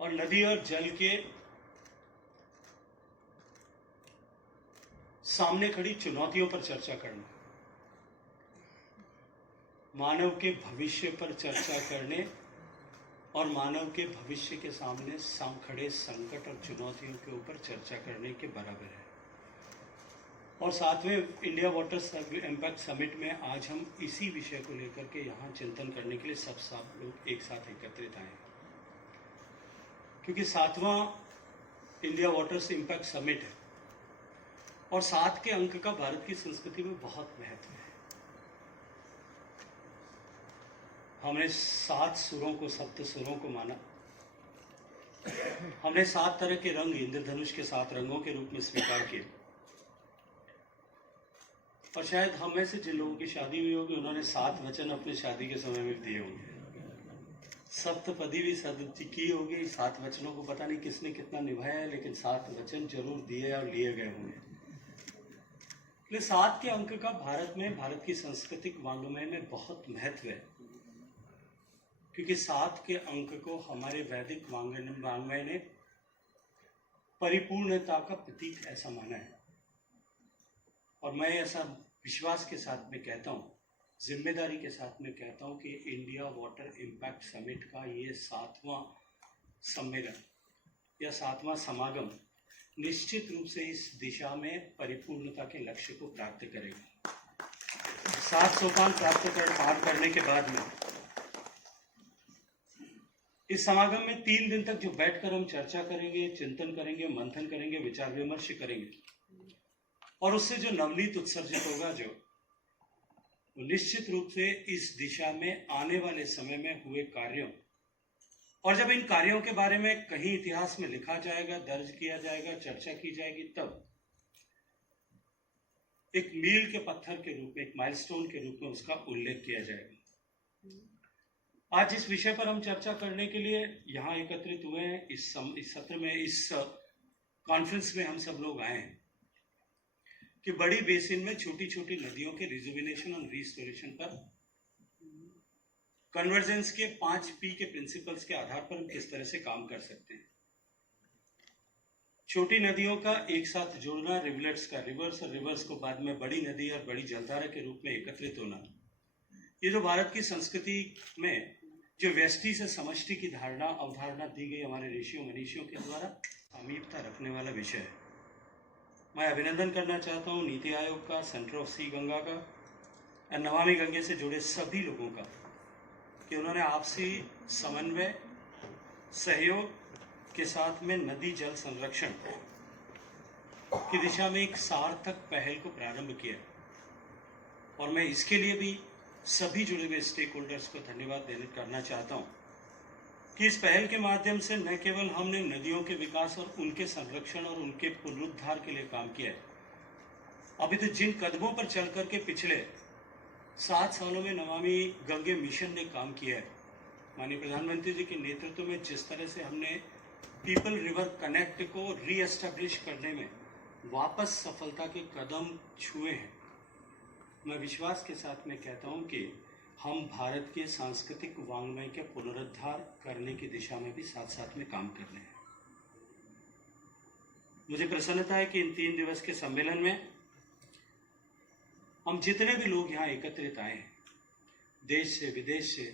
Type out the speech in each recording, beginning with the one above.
और नदी और जल के सामने खड़ी चुनौतियों पर चर्चा करना, मानव के भविष्य पर चर्चा करने और मानव के भविष्य के सामने खड़े संकट और चुनौतियों के ऊपर चर्चा करने के बराबर है। और 7वें इंडिया वाटर इम्पैक्ट समिट में आज हम इसी विषय को लेकर के यहाँ चिंतन करने के लिए सब लोग एक साथ एकत्रित आए हैं, क्योंकि 7वां इंडिया वाटर इम्पैक्ट समिट है और 7 के अंक का भारत की संस्कृति में बहुत महत्व है। हमने 7 सुरों को, सप्त सुरों को माना। हमने 7 तरह के रंग इंद्रधनुष के 7 रंगों के रूप में स्वीकार किए। और शायद हम में से जिन लोगों की शादी हुई होगी उन्होंने 7 वचन अपने शादी के समय में दिए होंगे। सप्तपदी भी सदी की होगी। 7 वचनों को पता नहीं किसने कितना निभाया है, लेकिन 7 वचन जरूर दिए और लिए गए होंगे। इसलिए 7 के अंक का भारत में, भारत की सांस्कृतिक वांग्मय में बहुत महत्व है, क्योंकि 7 के अंक को हमारे वैदिक वांग्मय ने परिपूर्णता का प्रतीक ऐसा माना है। और मैं ऐसा विश्वास के साथ में कहता हूँ, जिम्मेदारी के साथ में कहता हूँ कि इंडिया वाटर इम्पैक्ट समिट का ये 7वां सम्मेलन या 7वां समागम निश्चित रूप से इस दिशा में परिपूर्णता के लक्ष्य को प्राप्त करेगा। 7 सोपान पार करने के बाद में इस समागम में 3 दिन तक जो बैठकर हम चर्चा करेंगे, चिंतन करेंगे, मंथन करेंगे, विचार विमर्श करेंगे, और उससे जो नवनीत उत्सर्जित होगा, जो निश्चित रूप से इस दिशा में आने वाले समय में हुए कार्यों, और जब इन कार्यों के बारे में कहीं इतिहास में लिखा जाएगा, दर्ज किया जाएगा, चर्चा की जाएगी, तब एक मील के पत्थर के रूप में, एक माइलस्टोन के रूप में उसका उल्लेख किया जाएगा। आज इस विषय पर हम चर्चा करने के लिए यहाँ एकत्रित हुए हैं। इस सत्र में, इस कॉन्फ्रेंस में हम सब लोग आए हैं कि बड़ी बेसिन में छोटी छोटी नदियों के रिजुविनेशन और रिस्टोरेशन पर कन्वर्जेंस के 5P के प्रिंसिपल्स के आधार पर हम किस तरह से काम कर सकते हैं। छोटी नदियों का एक साथ जोड़ना, रिवलेट्स का रिवर्स और रिवर्स को बाद में बड़ी नदी और बड़ी जलधारा के रूप में एकत्रित होना, ये जो भारत की संस्कृति में जो व्यष्टि से समष्टि की अवधारणा दी गई हमारे ऋषियों मनीषियों के द्वारा, समीपता रखने वाला विषय है। मैं अभिनंदन करना चाहता हूँ नीति आयोग का, सेंटर ऑफ सी गंगा का और नमामि गंगे से जुड़े सभी लोगों का, कि उन्होंने आपसी समन्वय, सहयोग के साथ में नदी जल संरक्षण की दिशा में एक सार्थक पहल को प्रारंभ किया। और मैं इसके लिए भी सभी जुड़े हुए स्टेक होल्डर्स को धन्यवाद करना चाहता हूँ कि इस पहल के माध्यम से न केवल हमने नदियों के विकास और उनके संरक्षण और उनके पुनरुद्धार के लिए काम किया है, अभी तो जिन कदमों पर चल करके पिछले 7 सालों में नमामि गंगे मिशन ने काम किया है, माननीय प्रधानमंत्री जी के नेतृत्व में जिस तरह से हमने पीपल रिवर कनेक्ट को रीएस्टैब्लिश करने में वापस सफलता के कदम छुए हैं, मैं विश्वास के साथ में कहता हूं कि हम भारत के सांस्कृतिक वांग्मय के पुनरुद्धार करने की दिशा में भी साथ साथ में काम कर रहे हैं। मुझे प्रसन्नता है कि इन 3 दिवस के सम्मेलन में हम जितने भी लोग यहाँ एकत्रित आए हैं, देश से विदेश से,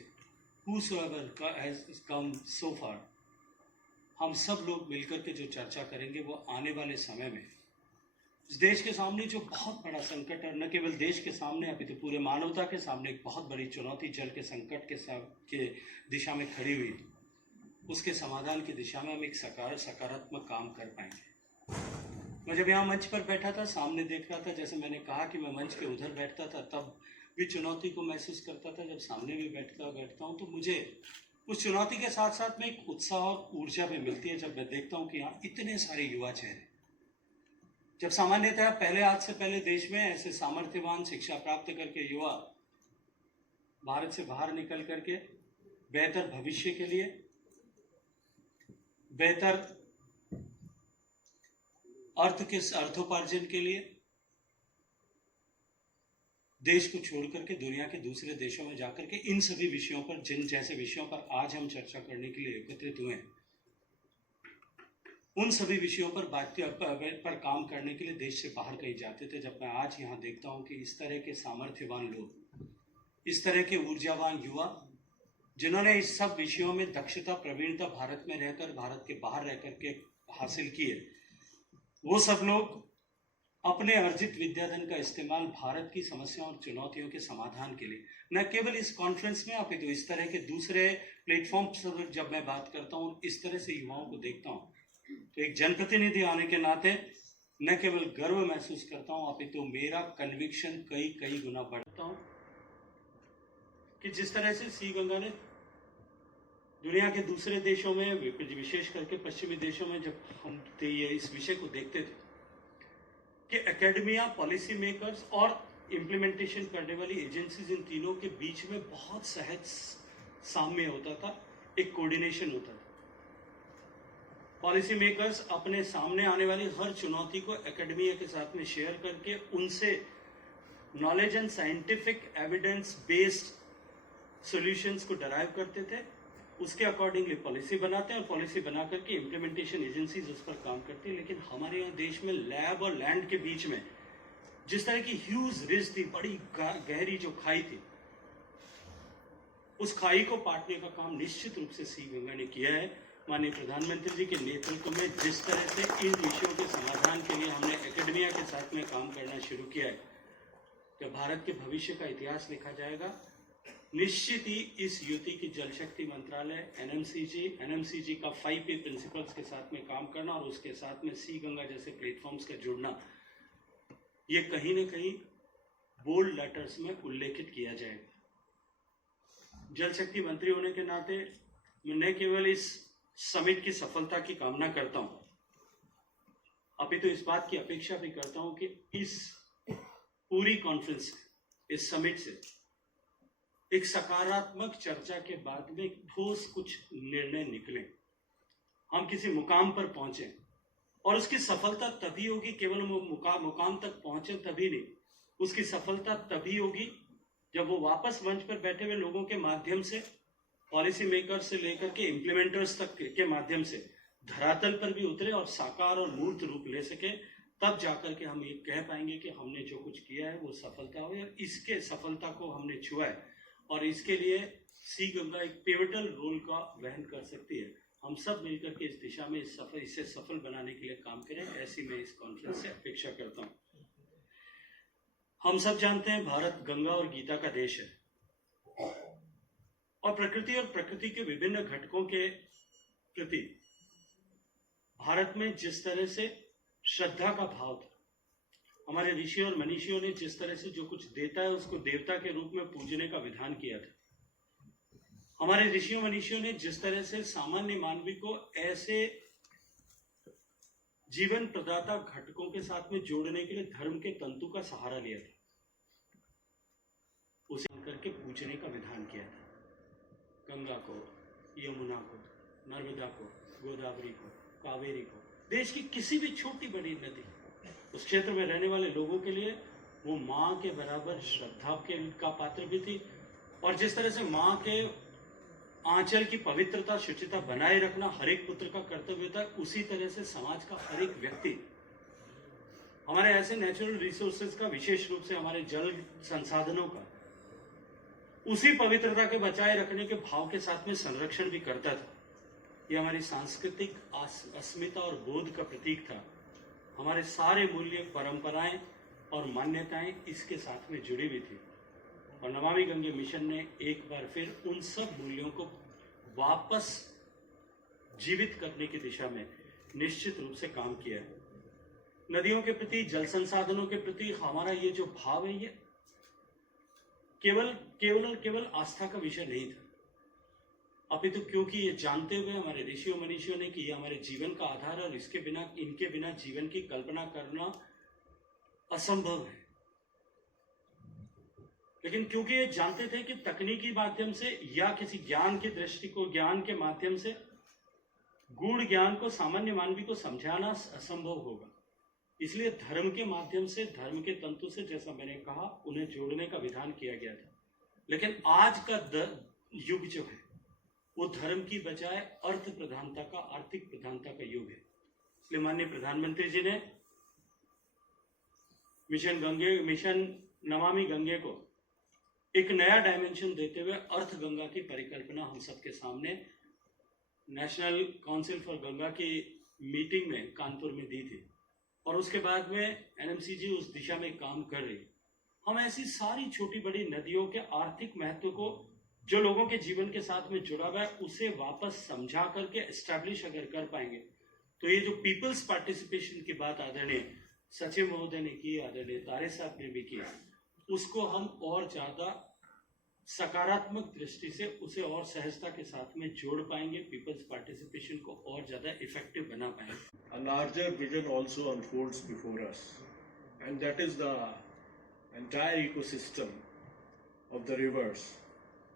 whosoever has come so far, हम सब लोग मिलकर के जो चर्चा करेंगे वो आने वाले समय में इस देश के सामने जो बहुत बड़ा संकट है, न केवल देश के सामने अभी तो पूरे मानवता के सामने एक बहुत बड़ी चुनौती जल के संकट के दिशा में खड़ी हुई, उसके समाधान की दिशा में हम एक सकारात्मक काम कर पाएंगे। मैं जब यहाँ मंच पर बैठा था, सामने देख रहा था, जैसे मैंने कहा कि मैं मंच के उधर बैठता था, तब भी चुनौती को महसूस करता था। जब सामने भी बैठता हूँ तो मुझे उस चुनौती के साथ साथ में एक उत्साह और ऊर्जा भी मिलती है जब मैं देखता हूँ कि यहाँ इतने सारे युवा चेहरे। जब सामान्यतः आज से पहले देश में ऐसे सामर्थ्यवान शिक्षा प्राप्त करके युवा भारत से बाहर निकल करके बेहतर भविष्य के लिए, बेहतर अर्थोपार्जन के लिए देश को छोड़ करके दुनिया के दूसरे देशों में जाकर के इन सभी विषयों पर, जिन जैसे विषयों पर आज हम चर्चा करने के लिए एकत्रित हुए हैं, उन सभी विषयों पर पर काम करने के लिए देश से बाहर कहीं जाते थे। जब मैं आज यहाँ देखता हूँ कि इस तरह के सामर्थ्यवान लोग, इस तरह के ऊर्जावान युवा, जिन्होंने इस सब विषयों में दक्षता प्रवीणता भारत में रहकर, भारत के बाहर रह करके हासिल की है, वो सब लोग अपने अर्जित विद्याधन का इस्तेमाल भारत की समस्याओं और चुनौतियों के समाधान के लिए, न केवल इस कॉन्फ्रेंस में अपितु इस तरह के दूसरे प्लेटफॉर्म पर जब मैं बात करता हूँ, इस तरह से युवाओं को देखता हूँ, तो एक जनप्रतिनिधि आने के नाते न केवल गर्व महसूस करता हूँ, अपितु मेरा कन्विक्शन कई गुना बढ़ता हूँ कि जिस तरह से सी गंगा ने दुनिया के दूसरे देशों में, विशेष करके पश्चिमी देशों में, जब हम ये इस विषय को देखते थे कि एकेडमिया, पॉलिसी मेकर्स और इम्प्लीमेंटेशन करने वाली एजेंसीज, इन तीनों के बीच में बहुत सहज साम्य होता था, एक कोऑर्डिनेशन होता था। पॉलिसी मेकर्स अपने सामने आने वाली हर चुनौती को एकेडमिया के साथ में शेयर करके उनसे knowledge and scientific evidence based solutions को डराइव करते थे, उसके अकॉर्डिंगली पॉलिसी बनाते हैं और पॉलिसी बना करके इम्प्लीमेंटेशन एजेंसीज उस पर काम करती है। लेकिन हमारे यहाँ देश में लैब और लैंड के बीच में जिस तरह की ह्यूज रिज थी, बड़ी गहरी जो खाई थी, उस खाई को पाटने का काम निश्चित रूप से सी गंगा ने किया है। माननीय प्रधानमंत्री जी के नेतृत्व में जिस तरह से इन विषयों के समाधान के लिए हमने एकेडमिया के साथ में काम करना शुरू किया है, जब भारत के भविष्य का इतिहास लिखा जाएगा, निश्चित ही इस युति की जल शक्ति मंत्रालय, एनएमसीजी का 5P प्रिंसिपल्स के साथ में काम करना और उसके साथ में सी गंगा जैसे प्लेटफॉर्म्स का जुड़ना, ये कहीं न कहीं बोल्ड लेटर्स में उल्लेखित किया जाएगा। जल शक्ति मंत्री होने के नाते मैं न केवल इस समिट की सफलता की कामना करता हूं, अपितु इस बात की अपेक्षा भी करता हूं कि इस पूरी कॉन्फ्रेंस, इस समिट से एक सकारात्मक चर्चा के बाद में ठोस कुछ निर्णय निकले, हम किसी मुकाम पर पहुंचे। और उसकी सफलता तभी होगी, केवल मुकाम तक पहुंचे तभी नहीं, उसकी सफलता तभी होगी जब वो वापस मंच पर बैठे हुए लोगों के माध्यम से, पॉलिसी मेकर से लेकर के इम्प्लीमेंटर्स तक के माध्यम से धरातल पर भी उतरे और साकार और मूर्त रूप ले सके। तब जाकर के हम ये कह पाएंगे कि हमने जो कुछ किया है वो सफलता हुई और इसके सफलता को हमने छुआ है और इसके लिए सी गंगा एक पिवटल रोल का वहन कर सकती है। हम सब मिलकर के इस दिशा में इसे सफल बनाने के लिए काम करें, ऐसी मैं इस कॉन्फ्रेंस से अपेक्षा करता हूं। हम सब जानते हैं भारत गंगा और गीता का देश है और प्रकृति के विभिन्न घटकों के प्रति भारत में जिस तरह से श्रद्धा का भाव था, हमारे ऋषि और मनीषियों ने जिस तरह से जो कुछ देता है उसको देवता के रूप में पूजने का विधान किया था, हमारे ऋषियों मनीषियों ने जिस तरह से सामान्य मानवी को ऐसे जीवन प्रदाता घटकों के साथ में जोड़ने के लिए धर्म के तंतु का सहारा लिया था, उसे करके पूजने का विधान किया था। गंगा को, यमुना को, नर्मदा को, गोदावरी को, कावेरी को, देश की किसी भी छोटी बड़ी नदी उस क्षेत्र में रहने वाले लोगों के लिए वो माँ के बराबर श्रद्धा का पात्र भी थी। और जिस तरह से माँ के आंचल की पवित्रता, शुचिता बनाए रखना हर एक पुत्र का कर्तव्य था, उसी तरह से समाज का हर एक व्यक्ति हमारे ऐसे नेचुरल रिसोर्सेज का, विशेष रूप से हमारे जल संसाधनों का, उसी पवित्रता के बचाए रखने के भाव के साथ में संरक्षण भी करता था। यह हमारी सांस्कृतिक अस्मिता और बोध का प्रतीक था। हमारे सारे मूल्य, परंपराएं और मान्यताएं इसके साथ में जुड़ी हुई थी और नमामि गंगे मिशन ने एक बार फिर उन सब मूल्यों को वापस जीवित करने की दिशा में निश्चित रूप से काम किया है। नदियों के प्रति, जल संसाधनों के प्रति हमारा ये जो भाव है, ये केवल आस्था का विषय नहीं था, अपितु क्योंकि ये जानते हुए हमारे ऋषियों मनीषियों ने कि ये हमारे जीवन का आधार है और इनके बिना जीवन की कल्पना करना असंभव है। लेकिन क्योंकि ये जानते थे कि तकनीकी माध्यम से या किसी ज्ञान की दृष्टि को, ज्ञान के माध्यम से गूढ़ ज्ञान को सामान्य मानवी को समझाना असंभव होगा, इसलिए धर्म के माध्यम से, धर्म के तंतु से, जैसा मैंने कहा, उन्हें जोड़ने का विधान किया गया था। लेकिन आज का युग जो है वो धर्म की बजाय अर्थ प्रधानता का, आर्थिक प्रधानता का युग है। इसलिए माननीय प्रधानमंत्री जी ने मिशन नमामि गंगे को एक नया डायमेंशन देते हुए अर्थ गंगा की परिकल्पना हम सबके सामने नेशनल काउंसिल फॉर गंगा की मीटिंग में कानपुर में दी थी, और उसके बाद में एनएमसीजी उस दिशा में काम कर रही। हम ऐसी सारी छोटी बड़ी नदियों के आर्थिक महत्व को जो लोगों के जीवन के साथ में जुड़ा हुआ है उसे वापस समझा करके एस्टैब्लिश अगर कर पाएंगे तो ये जो पीपल्स पार्टिसिपेशन की बात आदरणीय सचिव महोदय ने की, आदरणीय तारे साहब ने भी की, उसको हम और ज्यादा सकारात्मक दृष्टि से उसे और सहजता के साथ में जोड़ पाएंगे, पीपल्स पार्टिसिपेशन को और ज्यादा इफेक्टिव बना पाएंगे। A larger vision also unfolds before us, and that is the entire ecosystem of the rivers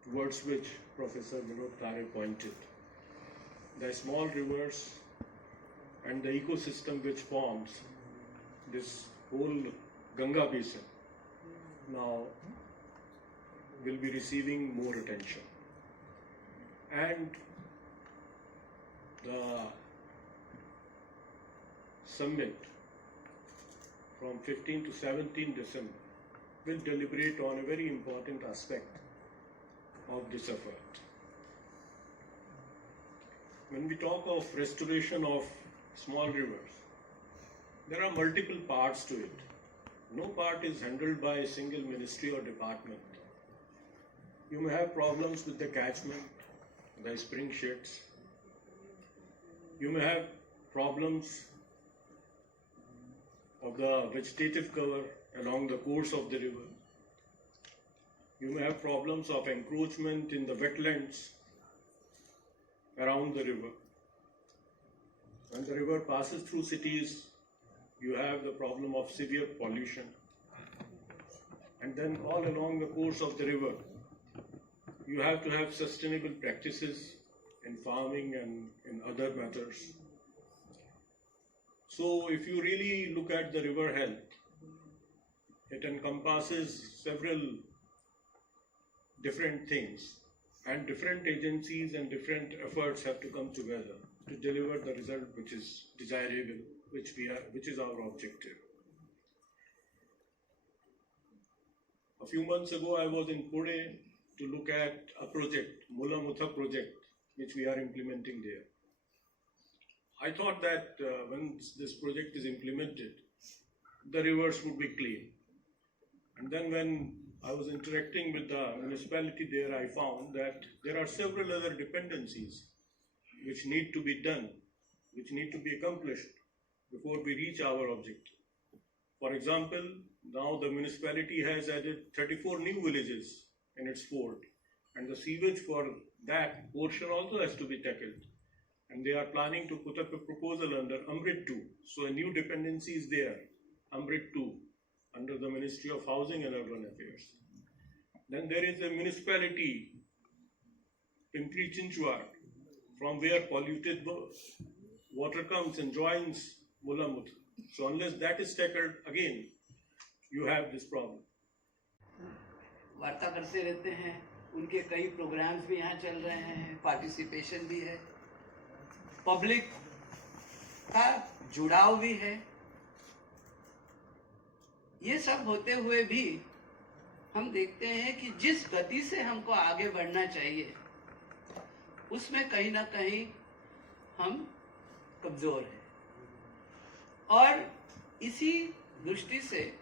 towards which Professor Vinod Tare pointed. The small rivers and the ecosystem which forms this whole Ganga basin now will be receiving more attention, and the summit from 15 to 17 December will deliberate on a very important aspect of this effort. When we talk of restoration of small rivers, there are multiple parts to it. No part is handled by a single ministry or department. You may have problems with the catchment, the spring sheds. You may have problems of the vegetative cover along the course of the river. You may have problems of encroachment in the wetlands around the river. When the river passes through cities, you have the problem of severe pollution. And then all along the course of the river, you have to have sustainable practices in farming and in other matters. So if you really look at the river health, it encompasses several different things, and different agencies and different efforts have to come together to deliver the result which is desirable, which is our objective. A few months ago, I was in Pune to look at a project, Mula Mutha project, which we are implementing there. I thought that when this project is implemented, the rivers would be clean. And then when I was interacting with the municipality there, I found that there are several other dependencies which need to be done, which need to be accomplished before we reach our objective. For example, now the municipality has added 34 new villages in its fold, and the sewage for that portion also has to be tackled. And they are planning to put up a proposal under Amrit 2. So a new dependency is there, Amrit 2, under the Ministry of Housing and Urban Affairs. Then there is a municipality, Pimpri Chinchwad, from where polluted water comes and joins Mula Mutha. So unless that is tackled, again, you have this problem. वार्ता करते रहते हैं, उनके कई programmes भी यहाँ चल रहे हैं, पार्टिसिपेशन भी है, पब्लिक का जुड़ाव भी है। ये सब होते हुए भी हम देखते हैं कि जिस गति से हमको आगे बढ़ना चाहिए उसमें कहीं ना कहीं हम कमजोर हैं, और इसी दृष्टि से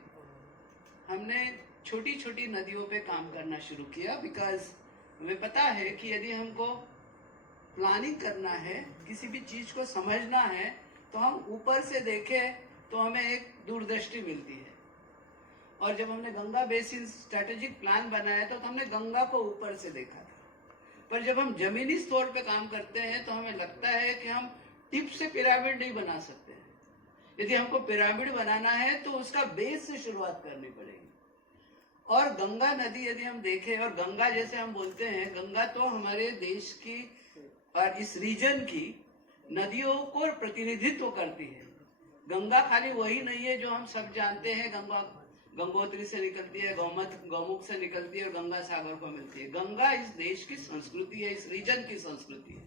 हमने छोटी छोटी नदियों पे काम करना शुरू किया। बिकॉज हमें पता है कि यदि हमको प्लानिंग करना है, किसी भी चीज को समझना है, तो हम ऊपर से देखें तो हमें एक दूरदृष्टि मिलती है। और जब हमने गंगा बेसिन स्ट्रेटेजिक प्लान बनाया तो हमने गंगा को ऊपर से देखा था, पर जब हम जमीनी स्तर पे काम करते हैं तो हमें लगता है कि हम टिप से पिरामिड नहीं बना सकते हैं। यदि हमको पिरामिड बनाना है तो उसका बेस से शुरुआत करनी पड़ेगी। और गंगा नदी यदि हम देखें, और गंगा जैसे हम बोलते हैं, गंगा तो हमारे देश की और इस रीजन की नदियों को प्रतिनिधित्व करती है। गंगा खाली वही नहीं है जो हम सब जानते हैं, गंगा गंगोत्री से निकलती है, गौमुख से निकलती है और गंगा सागर को मिलती है। गंगा इस देश की संस्कृति है, इस रीजन की संस्कृति है।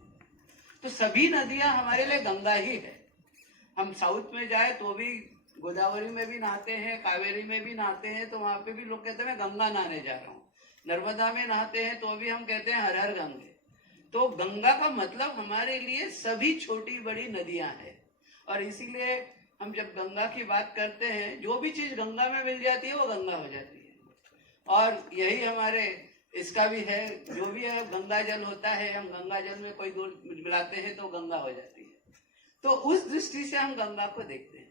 तो सभी नदियां हमारे लिए गंगा ही है। हम साउथ में जाए तो भी गोदावरी में भी नहाते हैं, कावेरी में भी नहाते हैं, तो वहां पे भी लोग कहते हैं मैं गंगा नहाने जा रहा हूँ। नर्मदा में नहाते हैं तो भी हम कहते हैं हर हर गंगे। तो गंगा का मतलब हमारे लिए सभी छोटी बड़ी नदियां हैं, और इसीलिए हम जब गंगा की बात करते हैं, जो भी चीज गंगा में मिल जाती है वो गंगा हो जाती है। और यही हमारे इसका भी है, जो भी है गंगा जल होता है, हम गंगा जल में कोई दूध मिलाते हैं तो गंगा हो जाती है। तो उस दृष्टि से हम गंगा को देखते हैं।